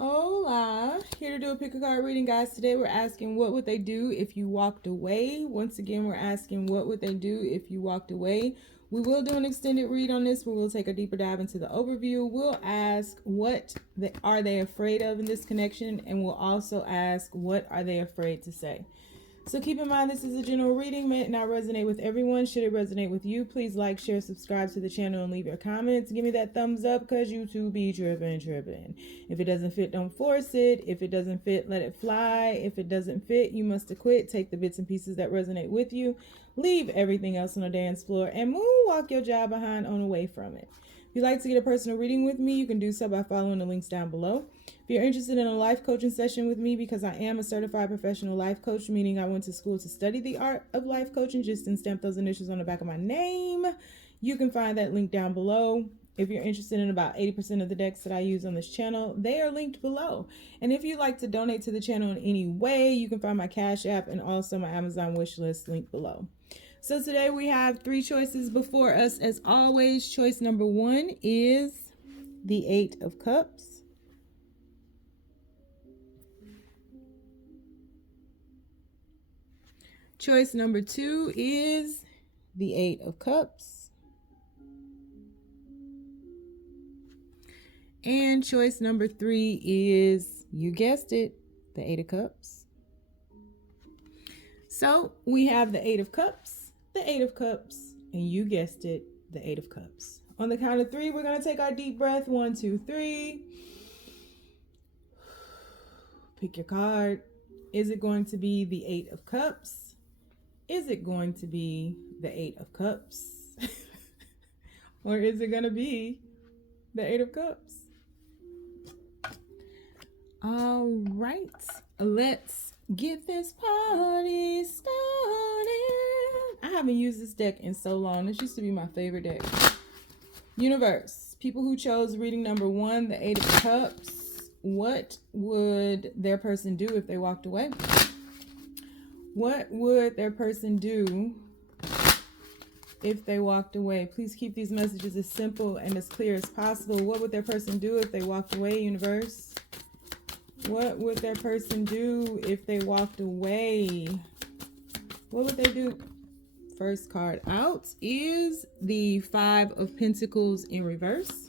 Hola, here to do a pick a card reading, guys. Today we're asking what would they do if you walked away. Once again, we're asking what would they do if you walked away. We will do an extended read on this. We will take a deeper dive into the overview. We'll ask what are they afraid of in this connection, and we'll also ask what are they afraid to say. So keep in mind, this is a general reading, may it not resonate with everyone. Should it resonate with you, please like, share, subscribe to the channel, and leave your comments. Give me that thumbs up, because YouTube be tripping. If it doesn't fit, don't force it. If it doesn't fit, let it fly. If it doesn't fit, you must acquit. Take the bits and pieces that resonate with you. Leave everything else on the dance floor and moonwalk your job behind on away from it. If you'd like to get a personal reading with me, you can do so by following the links down below. If you're interested in a life coaching session with me, because I am a certified professional life coach, meaning I went to school to study the art of life coaching, just and stamp those initials on the back of my name, you can find that link down below. If you're interested in about 80% of the decks that I use on this channel, they are linked below. And if you'd like to donate to the channel in any way, you can find my Cash App and also my Amazon wish list linked below. So today we have three choices before us as always. Choice number one is the Eight of Cups. Choice number two is the Eight of Cups. And choice number three is, you guessed it, the Eight of Cups. So we have the Eight of Cups, the Eight of Cups, and you guessed it, the Eight of Cups. On the count of three, we're going to take our deep breath. 1, 2, 3. Pick your card. Is it going to be the Eight of Cups? Is it going to be the Eight of Cups? Or is it going to be the Eight of Cups? All right, let's get this party started. I haven't used this deck in so long. This used to be my favorite deck. Universe, people who chose reading number one, the Eight of Cups, what would their person do if they walked away? What would their person do if they walked away? Please keep these messages as simple and as clear as possible. What would their person do if they walked away, universe? What would their person do if they walked away? What would they do? First card out is the Five of Pentacles in reverse.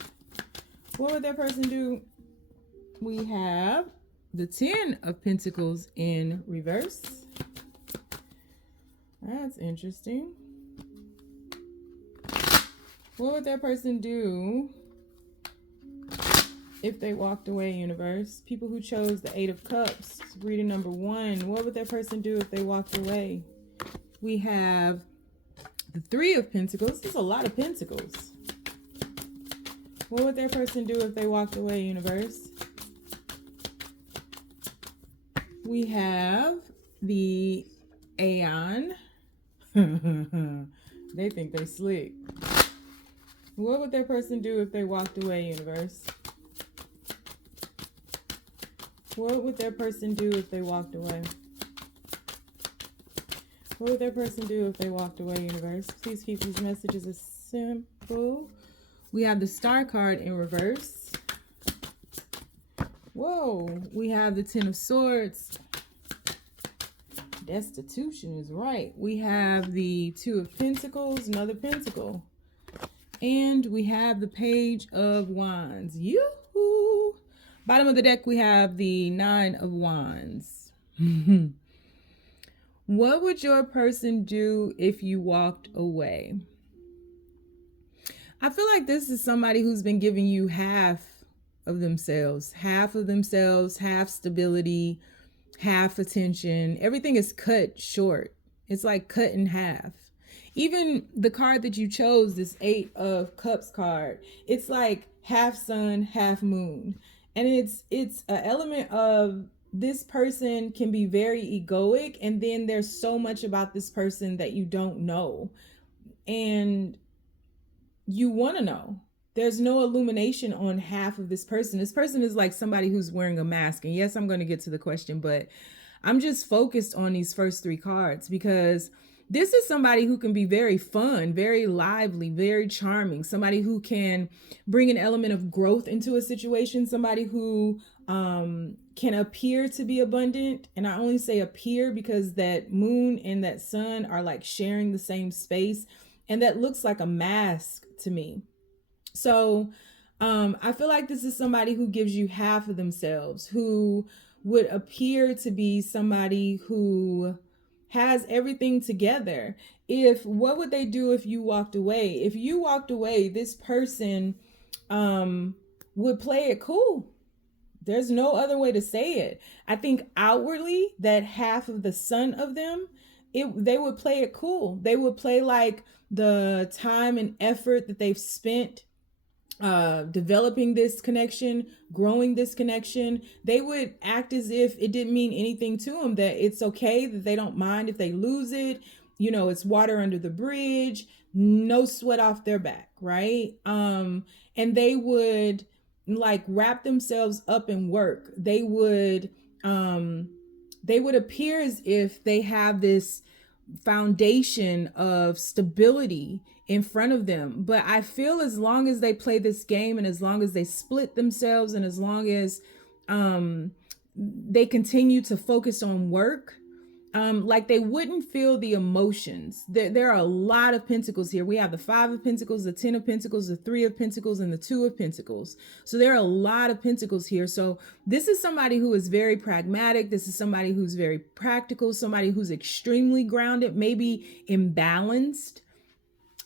What would their person do? We have the Ten of Pentacles in reverse. That's interesting. What would that person do if they walked away, universe? People who chose the Eight of Cups, reading number one, what would that person do if they walked away? We have the Three of Pentacles. There's a lot of pentacles. What would their person do if they walked away, universe? We have the Aeon. They think they slick. What would their person do if they walked away, universe? What would their person do if they walked away? What would their person do if they walked away, universe? Please keep these messages as simple. We have the Star card in reverse. Whoa, we have the Ten of Swords. Destitution is right. We have the Two of Pentacles, another pentacle. And we have the Page of Wands. Yoo-hoo! Bottom of the deck, we have the Nine of Wands. What would your person do if you walked away? I feel like this is somebody who's been giving you half of themselves, half stability, half attention. Everything is cut short. It's like cut in half. Even the card that you chose, this Eight of Cups card, it's like half sun, half moon. And it's an element of this person can be very egoic, and then there's so much about this person that you don't know. And you want to know. There's no illumination on half of this person. This person is like somebody who's wearing a mask. And yes, I'm going to get to the question, but I'm just focused on these first three cards because this is somebody who can be very fun, very lively, very charming, somebody who can bring an element of growth into a situation, somebody who can appear to be abundant. And I only say appear because that moon and that sun are like sharing the same space, and that looks like a mask to me. So I feel like this is somebody who gives you half of themselves, who would appear to be somebody who has everything together. If what would they do if you walked away? If you walked away, this person would play it cool. There's no other way to say it. I think outwardly, that half of the sun of them, they would play it cool. They would play like the time and effort that they've spent developing this connection, growing this connection. They would act as if it didn't mean anything to them, that it's okay, that they don't mind if they lose it. You know, it's water under the bridge, no sweat off their back, right? And they would like wrap themselves up in work. They would appear as if they have this foundation of stability in front of them. But I feel as long as they play this game, and as long as they split themselves, and as long as they continue to focus on work, like they wouldn't feel the emotions. There are a lot of pentacles here. We have the 5 of Pentacles, the 10 of Pentacles, the 3 of Pentacles, and the 2 of Pentacles. So there are a lot of pentacles here. So this is somebody who is very pragmatic. This is somebody who's very practical, somebody who's extremely grounded, maybe imbalanced,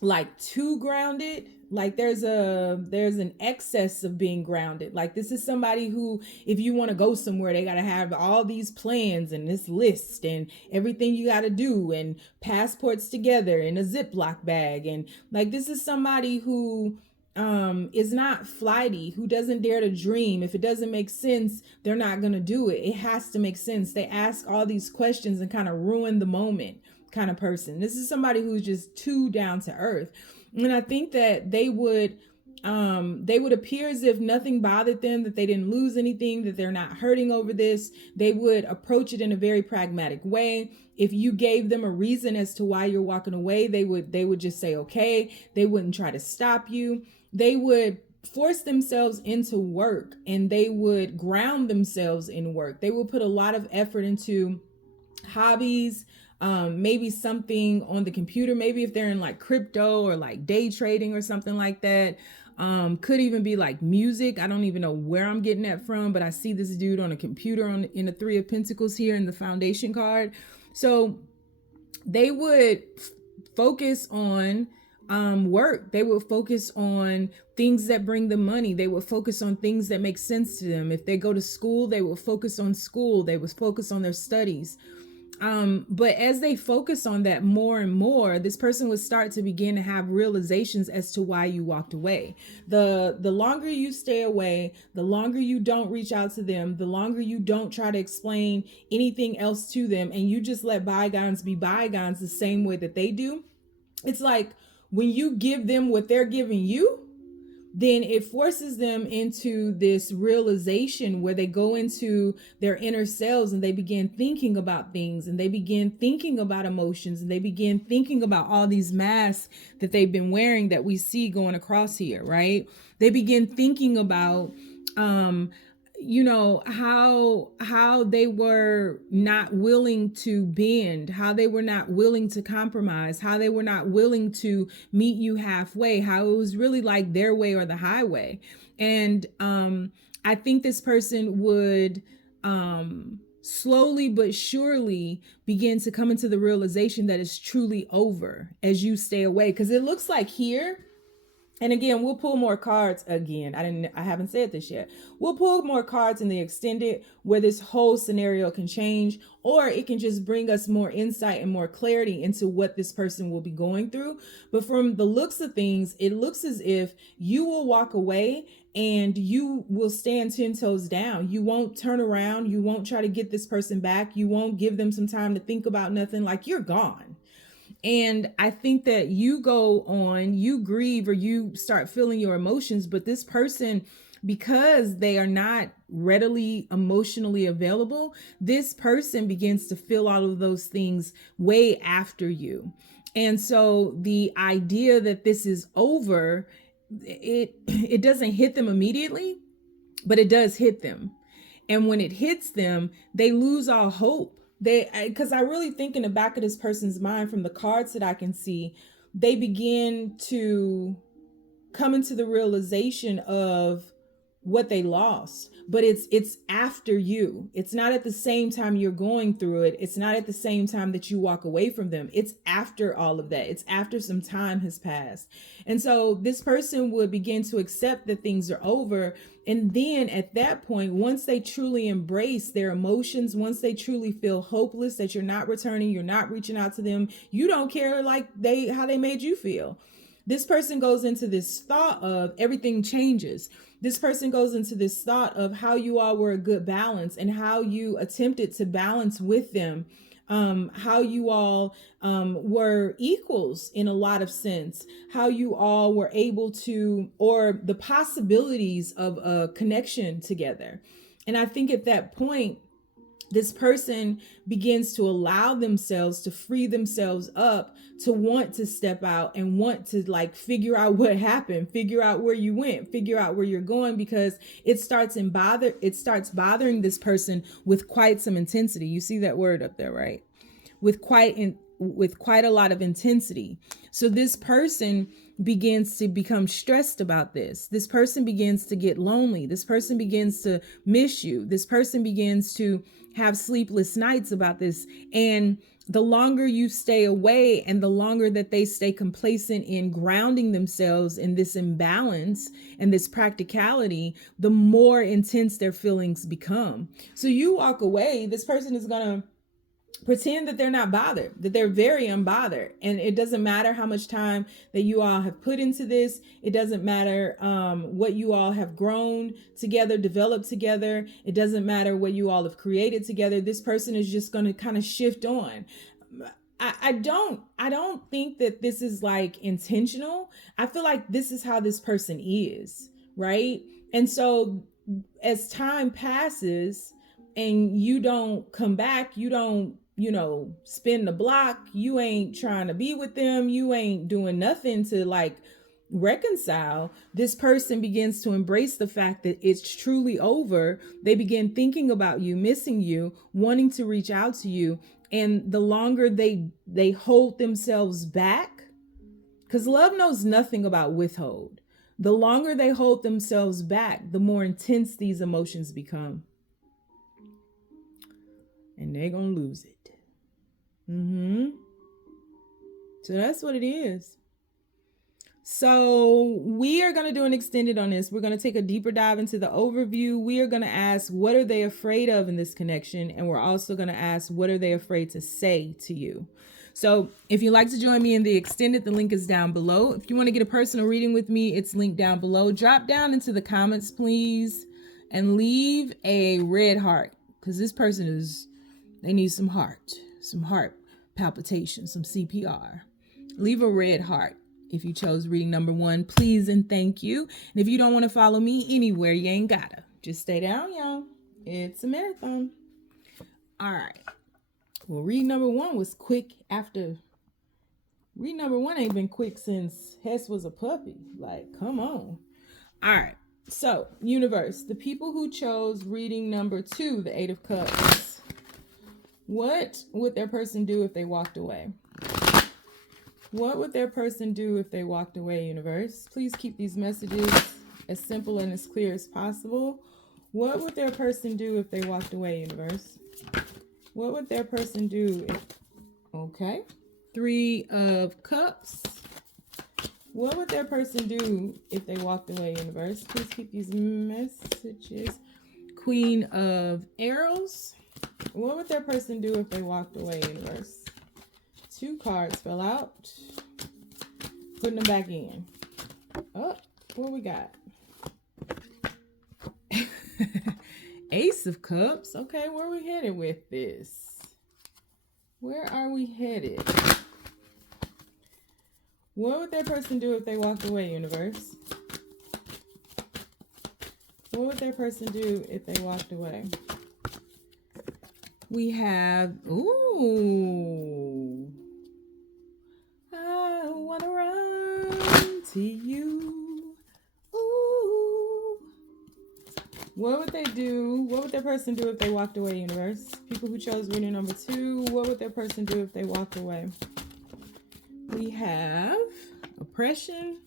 like too grounded. Like there's an excess of being grounded. Like this is somebody who, if you want to go somewhere, they got to have all these plans and this list and everything you got to do, and passports together in a Ziploc bag. And like, this is somebody who is not flighty, who doesn't dare to dream. If it doesn't make sense, they're not going to do it. It has to make sense. They ask all these questions and kind of ruin the moment kind of person. This is somebody who's just too down to earth. And I think that they would appear as if nothing bothered them, that they didn't lose anything, that they're not hurting over this. They would approach it in a very pragmatic way. If you gave them a reason as to why you're walking away, they would just say, okay. They wouldn't try to stop you. They would force themselves into work, and they would ground themselves in work. They would put a lot of effort into hobbies, maybe something on the computer, maybe if they're in like crypto or like day trading or something like that. Could even be like music. I don't even know where I'm getting that from, but I see this dude on a computer in the 3 of Pentacles here in the foundation card. So they would focus on work. They would focus on things that bring them money. They would focus on things that make sense to them. If they go to school, they would focus on school. They would focus on their studies. But as they focus on that more and more, this person would start to begin to have realizations as to why you walked away. The longer you stay away, the longer you don't reach out to them, the longer you don't try to explain anything else to them, and you just let bygones be bygones the same way that they do. It's like when you give them what they're giving you, then it forces them into this realization where they go into their inner selves and they begin thinking about things, and they begin thinking about emotions, and they begin thinking about all these masks that they've been wearing that we see going across here, right? They begin thinking about, how they were not willing to bend, how they were not willing to compromise, how they were not willing to meet you halfway, how it was really like their way or the highway. And I think this person would slowly but surely begin to come into the realization that it's truly over as you stay away. Because it looks like here, and again, we'll pull more cards again. I haven't said this yet. We'll pull more cards in the extended where this whole scenario can change, or it can just bring us more insight and more clarity into what this person will be going through. But from the looks of things, it looks as if you will walk away and you will stand 10 toes down. You won't turn around. You won't try to get this person back. You won't give them some time to think about nothing. Like, you're gone. And I think that you go on, you grieve, or you start feeling your emotions, but this person, because they are not readily emotionally available, this person begins to feel all of those things way after you. And so the idea that this is over, it doesn't hit them immediately, but it does hit them. And when it hits them, they lose all hope. Because I really think in the back of this person's mind, from the cards that I can see, they begin to come into the realization of what they lost. But it's after you. It's not at the same time you're going through it. It's not at the same time that you walk away from them. It's after all of that. It's after some time has passed. And so this person would begin to accept that things are over. And then at that point, once they truly embrace their emotions, once they truly feel hopeless, that you're not returning, you're not reaching out to them, you don't care like how they made you feel. This person goes into this thought of everything changes. This person goes into this thought of how you all were a good balance and how you attempted to balance with them, how you all were equals in a lot of sense, how you all were able to, or the possibilities of a connection together. And I think at that point, this person begins to allow themselves to free themselves up, to want to step out and want to like figure out what happened, figure out where you went, figure out where you're going, because it starts bothering this person with quite some intensity. You see that word up there, right? With quite a lot of intensity. So this person begins to become stressed about this. This person begins to get lonely. This person begins to miss you. This person begins to have sleepless nights about this. And the longer you stay away and the longer that they stay complacent in grounding themselves in this imbalance and this practicality, the more intense their feelings become. So you walk away, this person is going to pretend that they're not bothered, that they're very unbothered. And it doesn't matter how much time that you all have put into this. It doesn't matter what you all have grown together, developed together. It doesn't matter what you all have created together. This person is just going to kind of shift on. I don't think that this is like intentional. I feel like this is how this person is, right? And so as time passes and you don't come back, you don't, spin the block, you ain't trying to be with them, you ain't doing nothing to like reconcile, this person begins to embrace the fact that it's truly over. They begin thinking about you, missing you, wanting to reach out to you. And the longer they hold themselves back, because love knows nothing about withhold. The longer they hold themselves back, the more intense these emotions become. And they're going to lose it. So that's what it is. So we are going to do an extended on this. We're going to take a deeper dive into the overview. We are going to ask, what are they afraid of in this connection? And we're also going to ask, what are they afraid to say to you? So if you'd like to join me in the extended, the link is down below. If you want to get a personal reading with me, it's linked down below. Drop down into the comments, please, and leave a red heart, because this person they need some heart palpitation, some CPR. Leave a red heart if you chose reading number 1, please and thank you. And if you don't want to follow me anywhere, you ain't gotta. Just stay down, y'all. It's a marathon. All right. Well, read number 1 was quick after. Read number 1 ain't been quick since Hess was a puppy. Like, come on. All right. So, universe, the people who chose reading number 2, the 8 of Cups, what would their person do if they walked away? What would their person do if they walked away, universe? Please keep these messages as simple and as clear as possible. What would their person do if they walked away, universe? What would their person do if... Okay. 3 of Cups. What would their person do if they walked away, universe? Please keep these messages. Queen of Arrows. What would their person do if they walked away, universe? 2 cards fell out. Putting them back in. Oh, what we got? Ace of Cups. Okay, where are we headed with this? Where are we headed? What would their person do if they walked away, universe? What would that person do if they walked away? We have, ooh, I wanna run to you. Ooh. What would they do? What would that person do if they walked away, universe? People who chose reading number 2, what would that person do if they walked away? We have oppression.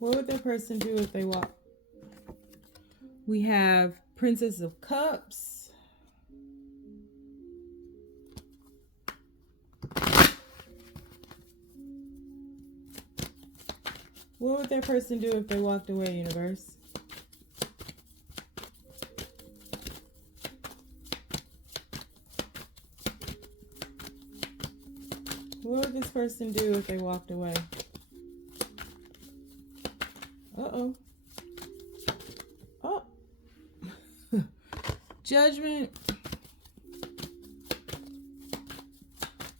What would that person do if they walk? We have Princess of Cups. What would that person do if they walked away, universe? What would this person do if they walked away? Uh-oh. Oh. Judgment.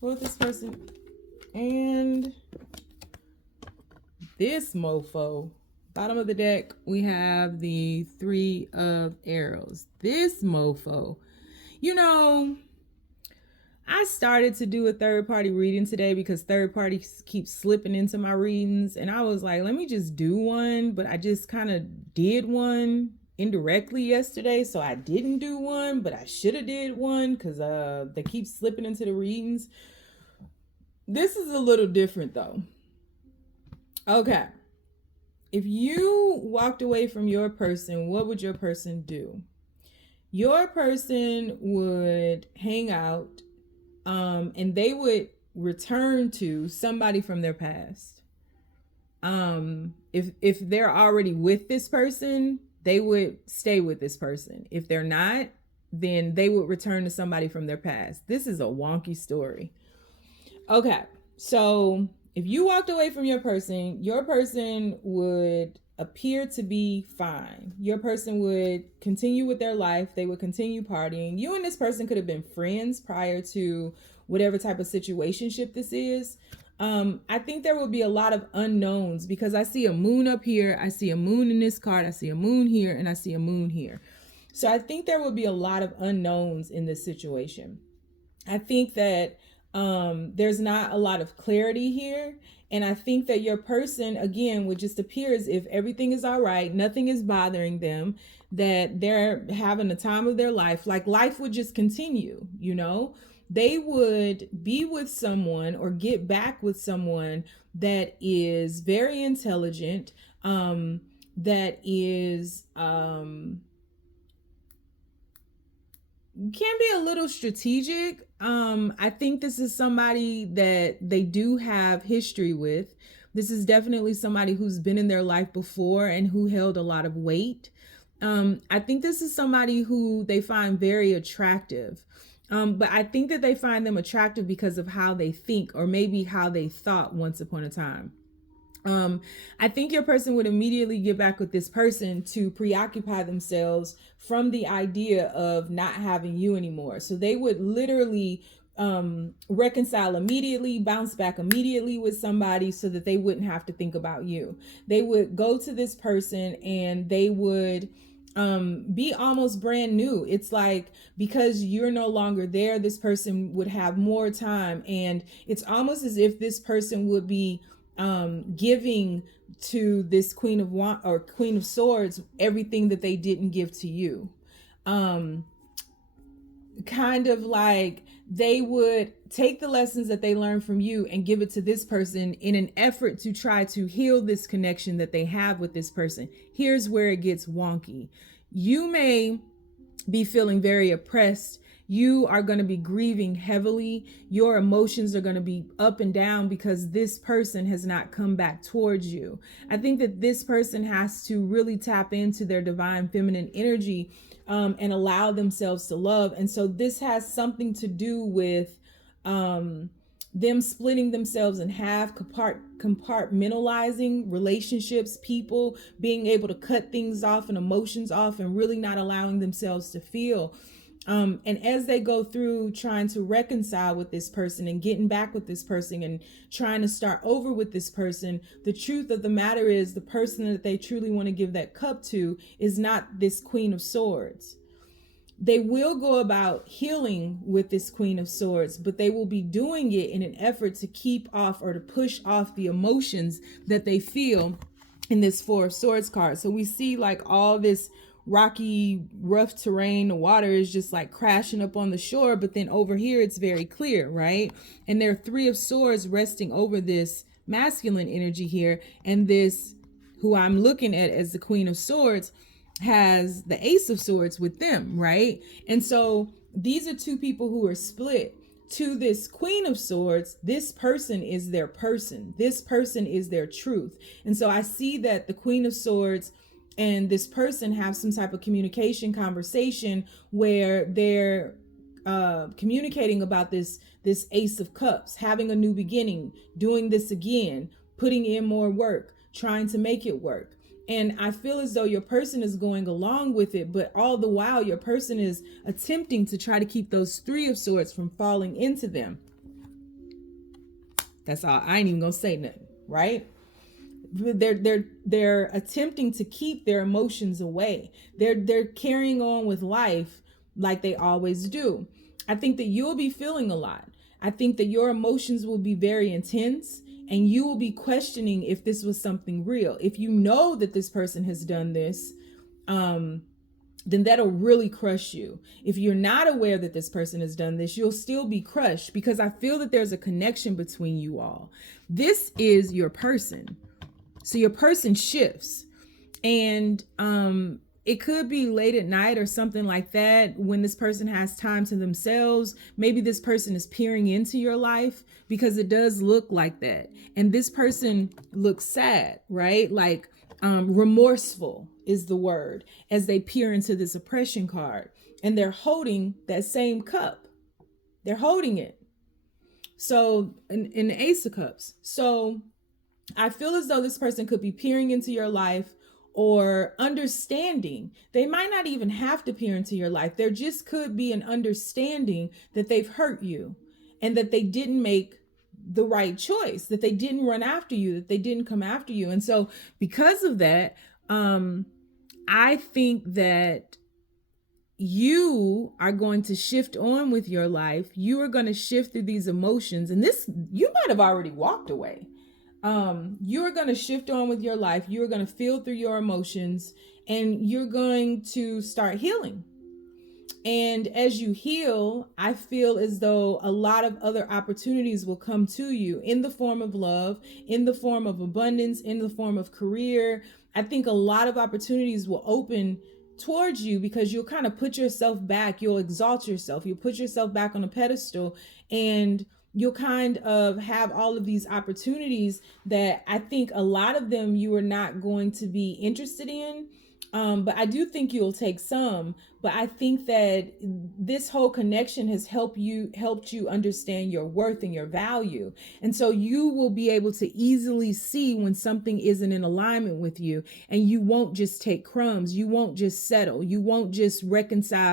What would this person... And this mofo. Bottom of the deck, we have the 3 of Arrows. This mofo. You know, I started to do a third-party reading today because third parties keep slipping into my readings. And I was like, let me just do one. But I just kind of did one indirectly yesterday. So I didn't do one, but I should have did one because they keep slipping into the readings. This is a little different though. Okay. If you walked away from your person, what would your person do? Your person would hang out, and they would return to somebody from their past. If they're already with this person, they would stay with this person. If they're not, then they would return to somebody from their past. This is a wonky story. Okay, so if you walked away from your person would appear to be fine. Your person would continue with their life. They would continue partying. You and this person could have been friends prior to whatever type of situationship this is. I think there will be a lot of unknowns because I see a moon up here. I see a moon in this card. I see a moon here and I see a moon here. So I think there will be a lot of unknowns in this situation. I think that there's not a lot of clarity here. And I think that your person, again, would just appear as if everything is all right. Nothing is bothering them, that they're having the time of their life. Like life would just continue, you know? They would be with someone or get back with someone that is very intelligent, that is, can be a little strategic. I think this is somebody that they do have history with. This is definitely somebody who's been in their life before and who held a lot of weight. I think this is somebody who they find very attractive. But I think that they find them attractive because of how they think, or maybe how they thought once upon a time. I think your person would immediately get back with this person to preoccupy themselves from the idea of not having you anymore. So they would literally reconcile immediately, bounce back immediately with somebody so that they wouldn't have to think about you. They would go to this person and they would be almost brand new. It's like, because you're no longer there, this person would have more time, and it's almost as if this person would be giving to this Queen of Swords everything that they didn't give to you. Kind of like they would take the lessons that they learned from you and give it to this person in an effort to try to heal this connection that they have with this person. Here's where it gets wonky. You may be feeling very oppressed. You are going to be grieving heavily. Your emotions are going to be up and down because this person has not come back towards you. I think that this person has to really tap into their divine feminine energy and allow themselves to love. And so this has something to do with them splitting themselves in half, compartmentalizing relationships, people, being able to cut things off and emotions off and really not allowing themselves to feel. And as they go through trying to reconcile with this person and getting back with this person and trying to start over with this person, the truth of the matter is the person that they truly want to give that cup to is not this Queen of Swords. They will go about healing with this Queen of Swords, but they will be doing it in an effort to keep off or to push off the emotions that they feel in this Four of Swords card. So we see like all this rocky, rough terrain. The water is just like crashing up on the shore, but then over here it's very clear, right? And there are Three of Swords resting over this masculine energy here, and this, who I'm looking at as the Queen of Swords, has the Ace of Swords with them, right? And so these are two people who are split. To this Queen of Swords, this person is their person. This person is their truth. And so I see that the Queen of Swords and this person have some type of communication conversation where they're communicating about this Ace of Cups, having a new beginning, doing this again, putting in more work, trying to make it work. And I feel as though your person is going along with it, but all the while your person is attempting to try to keep those Three of Swords from falling into them. That's all. I ain't even gonna say nothing, right? They're attempting to keep their emotions away. They're carrying on with life like they always do. I think that you'll be feeling a lot. I think that your emotions will be very intense, and you will be questioning if this was something real. If you know that this person has done this, then that'll really crush you. If you're not aware that this person has done this, you'll still be crushed, because I feel that there's a connection between you all. This is your person. So your person shifts, and it could be late at night or something like that when this person has time to themselves. Maybe this person is peering into your life, because it does look like that. And this person looks sad, right? Like remorseful is the word, as they peer into this oppression card, and they're holding that same cup. They're holding it. So in the Ace of Cups. So I feel as though this person could be peering into your life or understanding. They might not even have to peer into your life. There just could be an understanding that they've hurt you, and that they didn't make the right choice, that they didn't run after you, that they didn't come after you. And so because of that, I think that you are going to shift on with your life. You are going to shift through these emotions. And this, you might have already walked away. You're going to shift on with your life. You're going to feel through your emotions, and you're going to start healing. And as you heal, I feel as though a lot of other opportunities will come to you in the form of love, in the form of abundance, in the form of career. I think a lot of opportunities will open towards you, because you'll kind of put yourself back. You'll exalt yourself. You'll put yourself back on a pedestal, and you'll kind of have all of these opportunities that I think a lot of them you are not going to be interested in. But I do think you'll take some. But I think that this whole connection has helped you understand your worth and your value. And so you will be able to easily see when something isn't in alignment with you, and you won't just take crumbs. You won't just settle. You won't just rebound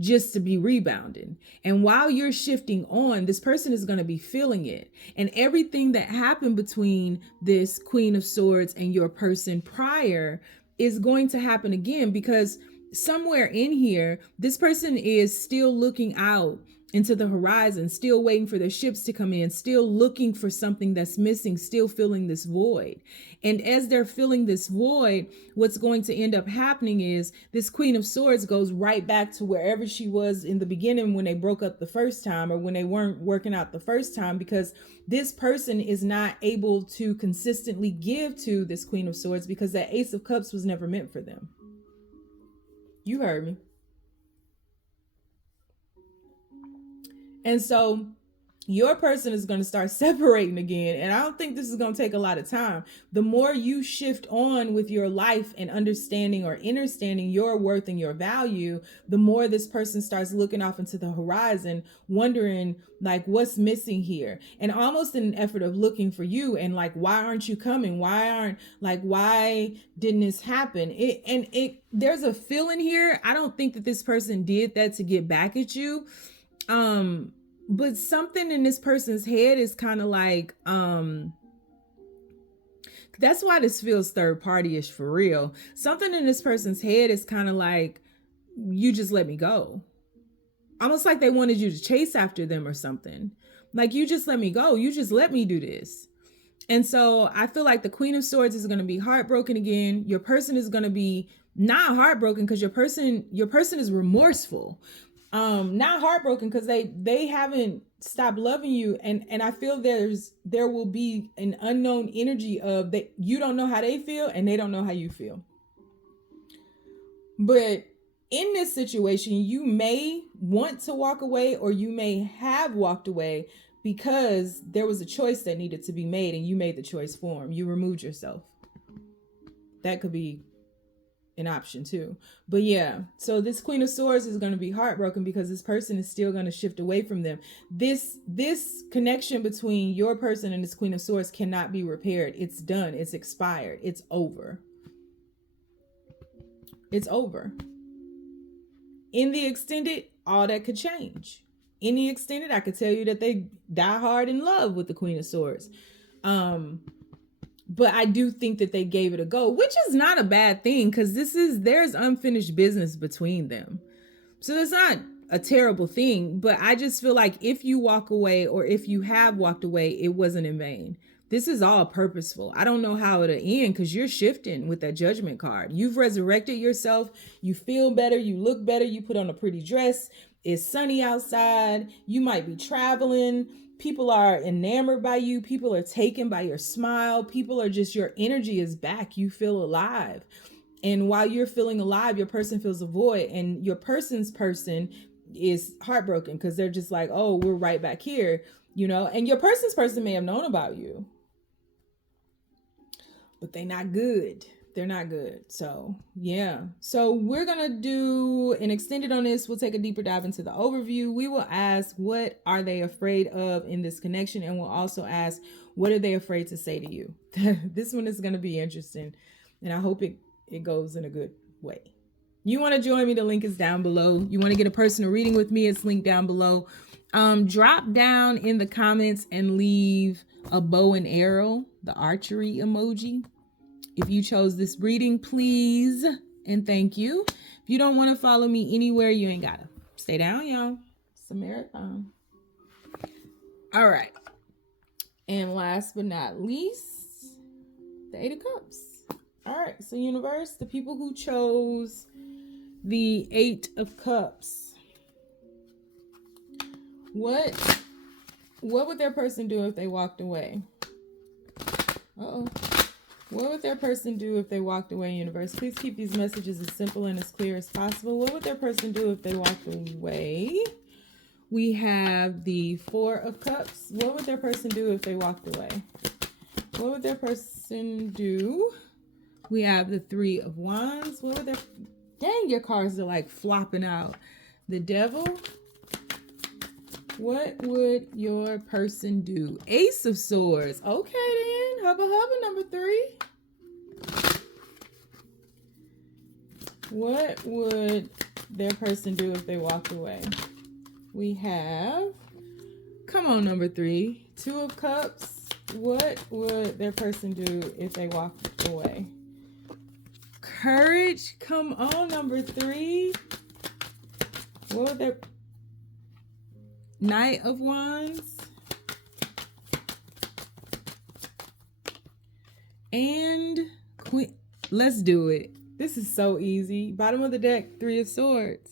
just to be rebounding. And while you're shifting on, this person is going to be feeling it. And everything that happened between this Queen of Swords and your person prior is going to happen again, because somewhere in here, this person is still looking out into the horizon, still waiting for their ships to come in, still looking for something that's missing, still filling this void. And as they're filling this void, what's going to end up happening is this Queen of Swords goes right back to wherever she was in the beginning when they broke up the first time, or when they weren't working out the first time, because this person is not able to consistently give to this Queen of Swords, because that Ace of Cups was never meant for them. You heard me. And so your person is going to start separating again. And I don't think this is going to take a lot of time. The more you shift on with your life and understanding or understanding your worth and your value, the more this person starts looking off into the horizon, wondering like what's missing here, and almost in an effort of looking for you and like, why aren't you coming? Why didn't this happen? There's a feeling here. I don't think that this person did that to get back at you. But something in this person's head is kind of like, that's why this feels third party-ish for real. Something in this person's head is kind of like, you just let me go. Almost like they wanted you to chase after them or something. Like, you just let me go. You just let me do this. And so I feel like the Queen of Swords is going to be heartbroken again. Your person is going to be not heartbroken because your person is remorseful. Not heartbroken because they haven't stopped loving you, and I feel there will be an unknown energy of that you don't know how they feel and they don't know how you feel. But in this situation, you may want to walk away, or you may have walked away because there was a choice that needed to be made and you made the choice for them. You removed yourself. That could be an option too. But yeah, so this Queen of Swords is going to be heartbroken because this person is still going to shift away from them. This connection between your person and this Queen of Swords cannot be repaired. It's done. It's expired. It's over. It's over. In the extended, all that could change. In the extended, I could tell you that they die hard in love with the Queen of Swords. But I do think that they gave it a go, which is not a bad thing because there's unfinished business between them. So that's not a terrible thing, but I just feel like if you walk away, or if you have walked away, it wasn't in vain. This is all purposeful. I don't know how it'll end because you're shifting with that Judgment card. You've resurrected yourself. You feel better. You look better. You put on a pretty dress. It's sunny outside. You might be traveling. People are enamored by you. People are taken by your smile. People are just, your energy is back. You feel alive. And while you're feeling alive, your person feels a void, and your person's person is heartbroken because they're just like, oh, we're right back here, you know, and your person's person may have known about you, but they're not good. They're not good. So yeah. So we're going to do an extended on this. We'll take a deeper dive into the overview. We will ask, what are they afraid of in this connection? And we'll also ask, what are they afraid to say to you? This one is going to be interesting, and I hope it goes in a good way. You want to join me? The link is down below. You want to get a personal reading with me? It's linked down below. Drop down in the comments and leave a bow and arrow, the archery emoji. If you chose this reading, please and thank you. If you don't want to follow me anywhere, you ain't gotta. Stay down, y'all. It's a marathon. All right. And last but not least, the Eight of Cups. All right. So universe, the people who chose the Eight of Cups, what would their person do if they walked away? Uh-oh. What would their person do if they walked away, universe? Please keep these messages as simple and as clear as possible. What would their person do if they walked away? We have the Four of Cups. What would their person do if they walked away? What would their person do? We have the Three of Wands. What would their... Dang, your cards are like flopping out. The Devil. What would your person do? Ace of Swords. Okay then. Hubba hubba, number 3. What would their person do if they walked away? We have, come on, number 3. Two of Cups. What would their person do if they walked away? Courage. Come on, number 3. What would their... Knight of Wands. And Queen. Let's do it. This is so easy. Bottom of the deck, Three of Swords.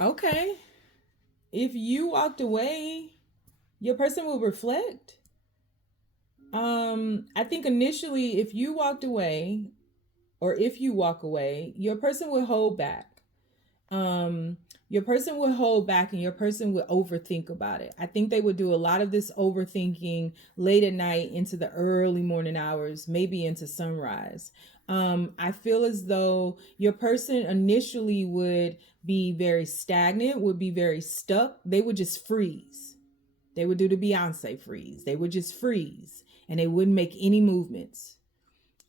Okay. If you walked away, your person will reflect. I think initially, if you walked away, or if you walk away, your person would hold back. Your person would hold back and your person would overthink about it. I think they would do a lot of this overthinking late at night into the early morning hours, maybe into sunrise. I feel as though your person initially would be very stagnant, would be very stuck. They would just freeze. They would do the Beyonce freeze. They would just freeze and they wouldn't make any movements.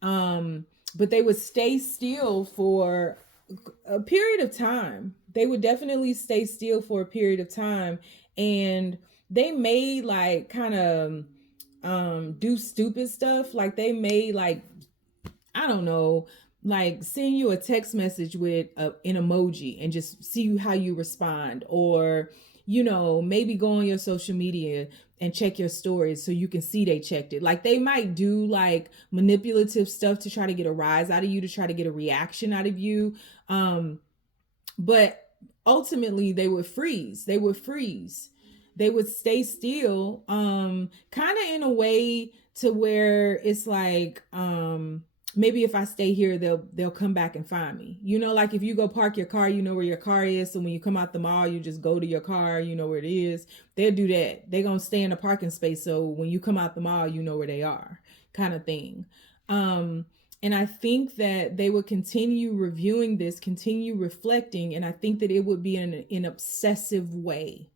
But they would stay still for a period of time. They would definitely stay still for a period of time, and they may like kind of do stupid stuff. Like they may like, I don't know, like send you a text message with an emoji and just see how you respond, or maybe go on your social media and check your stories so you can see they checked it. Like they might do like manipulative stuff to try to get a rise out of you, to try to get a reaction out of you. But ultimately they would freeze. They would stay still, kind of in a way to where it's like, maybe if I stay here, they'll come back and find me. Like if you go park your car, you know where your car is. So when you come out the mall, you just go to your car, you know where it is. They'll do that. They're going to stay in a parking space. So when you come out the mall, you know where they are, kind of thing. And I think that they would continue reviewing this, continue reflecting. And I think that it would be in an obsessive way,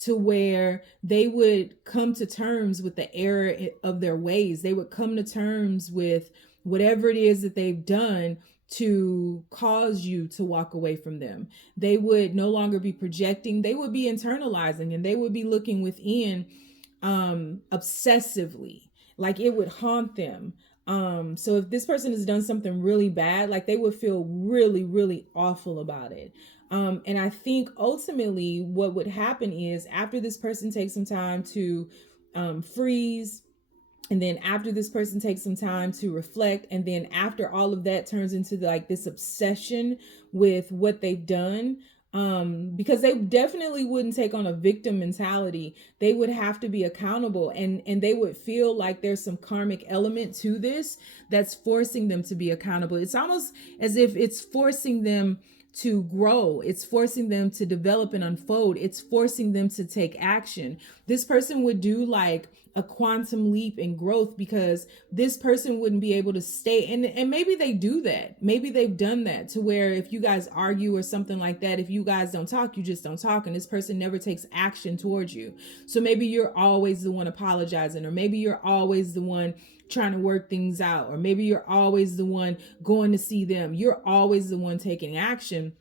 to where they would come to terms with the error of their ways. They would come to terms with whatever it is that they've done to cause you to walk away from them. They would no longer be projecting. They would be internalizing, and they would be looking within obsessively. Like it would haunt them. So if this person has done something really bad, like they would feel really, really awful about it. And I think ultimately what would happen is, after this person takes some time to freeze, and then after this person takes some time to reflect, and then after all of that turns into like this obsession with what they've done, because they definitely wouldn't take on a victim mentality. They would have to be accountable, and they would feel like there's some karmic element to this that's forcing them to be accountable. It's almost as if it's forcing them to grow. It's forcing them to develop and unfold. It's forcing them to take action. This person would do like a quantum leap in growth, because this person wouldn't be able to stay. And maybe they do that. Maybe they've done that, to where if you guys argue or something like that, if you guys don't talk, you just don't talk. And this person never takes action towards you. So maybe you're always the one apologizing, or maybe you're always the one trying to work things out, or maybe you're always the one going to see them. You're always the one taking action.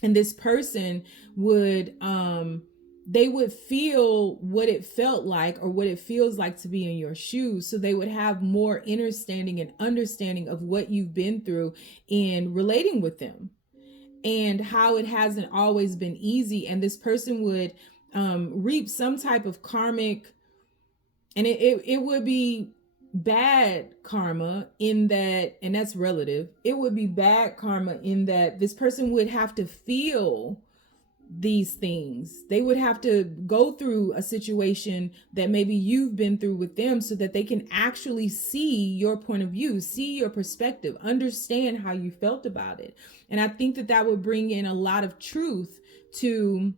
And this person would, they would feel what it felt like, or what it feels like to be in your shoes. So they would have more understanding of what you've been through in relating with them, and how it hasn't always been easy. And this person would reap some type of karmic, and it would be bad karma in that, and that's relative. It would be bad karma in that this person would have to feel these things. They would have to go through a situation that maybe you've been through with them, so that they can actually see your point of view, see your perspective, understand how you felt about it. And I think that that would bring in a lot of truth to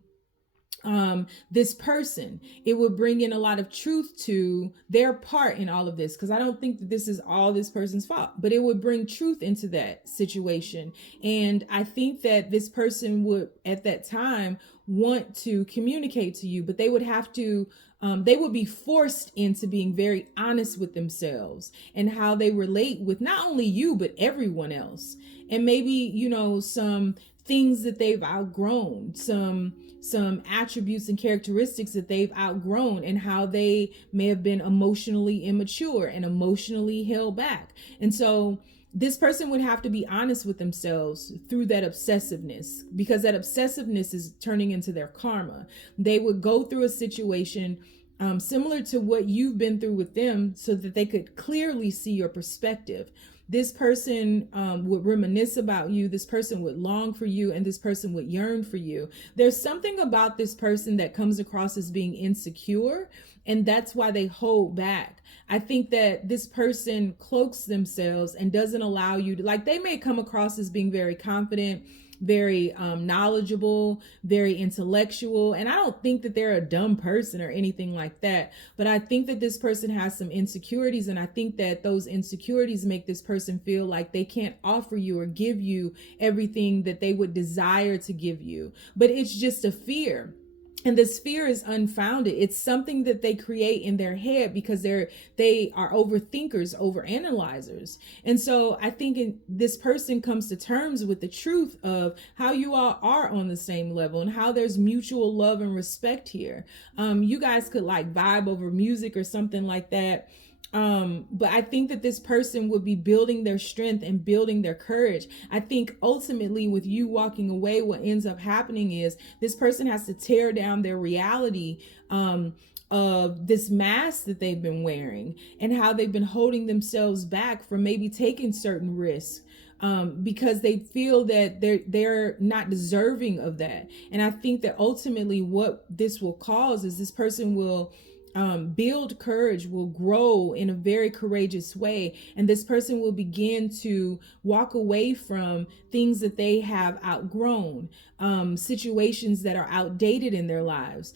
this person. It would bring in a lot of truth to their part in all of this, because I don't think that this is all this person's fault, but it would bring truth into that situation. And I think that this person would at that time want to communicate to you, but they would have to they would be forced into being very honest with themselves and how they relate with not only you, but everyone else. And maybe, some things that they've outgrown, some attributes and characteristics that they've outgrown, and how they may have been emotionally immature and emotionally held back. And so this person would have to be honest with themselves through that obsessiveness, because that obsessiveness is turning into their karma. They would go through a situation similar to what you've been through with them, so that they could clearly see your perspective. This person would reminisce about you. This person would long for you, and this person would yearn for you. There's something about this person that comes across as being insecure, and that's why they hold back. I think that this person cloaks themselves and doesn't allow you to, like, they may come across as being very confident, very knowledgeable, very intellectual. And I don't think that they're a dumb person or anything like that. But I think that this person has some insecurities. And I think that those insecurities make this person feel like they can't offer you or give you everything that they would desire to give you. But it's just a fear. And this fear is unfounded. It's something that they create in their head because they are overthinkers, overanalyzers. And so I think this person comes to terms with the truth of how you all are on the same level and how there's mutual love and respect here. You guys could like vibe over music or something like that. But I think that this person would be building their strength and building their courage. I think ultimately with you walking away, what ends up happening is this person has to tear down their reality of this mask that they've been wearing and how they've been holding themselves back from maybe taking certain risks. Because they feel that they're not deserving of that. And I think that ultimately what this will cause is this person will build courage, will grow in a very courageous way. And this person will begin to walk away from things that they have outgrown, situations that are outdated in their lives,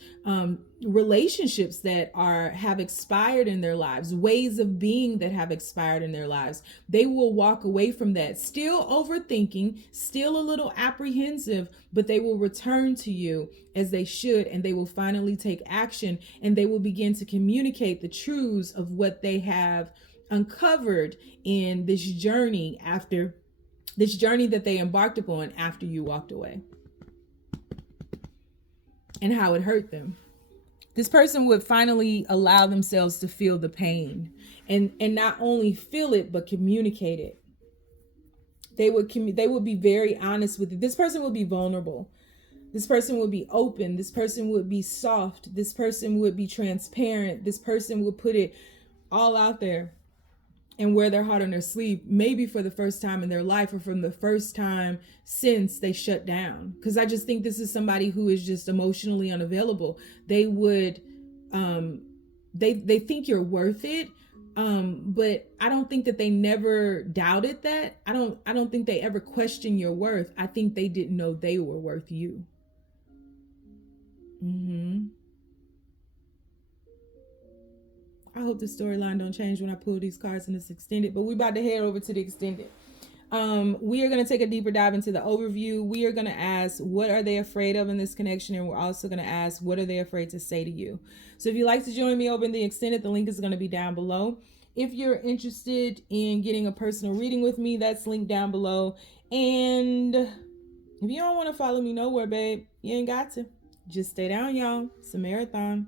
relationships that have expired in their lives, ways of being that have expired in their lives. They will walk away from that, still overthinking, still a little apprehensive, but they will return to you as they should, and they will finally take action, and they will begin to communicate the truths of what they have uncovered in this journey that they embarked upon after you walked away, and how it hurt them. This person would finally allow themselves to feel the pain and not only feel it, but communicate it. They would be very honest with you. This person would be vulnerable. This person would be open. This person would be soft. This person would be transparent. This person would put it all out there and wear their heart on their sleeve, maybe for the first time in their life or from the first time since they shut down. Because I just think this is somebody who is just emotionally unavailable. They would, they think you're worth it. But I don't think that they never doubted that. I don't think they ever questioned your worth. I think they didn't know they were worth you. I hope the storyline don't change when I pull these cards in this extended, but we're about to head over to the extended. We are going to take a deeper dive into the overview. We are going to ask, what are they afraid of in this connection? And we're also going to ask, what are they afraid to say to you? So if you'd like to join me over in the extended, the link is going to be down below. If you're interested in getting a personal reading with me, that's linked down below. And if you don't want to follow me nowhere, babe, you ain't got to. Just stay down, y'all. It's a marathon.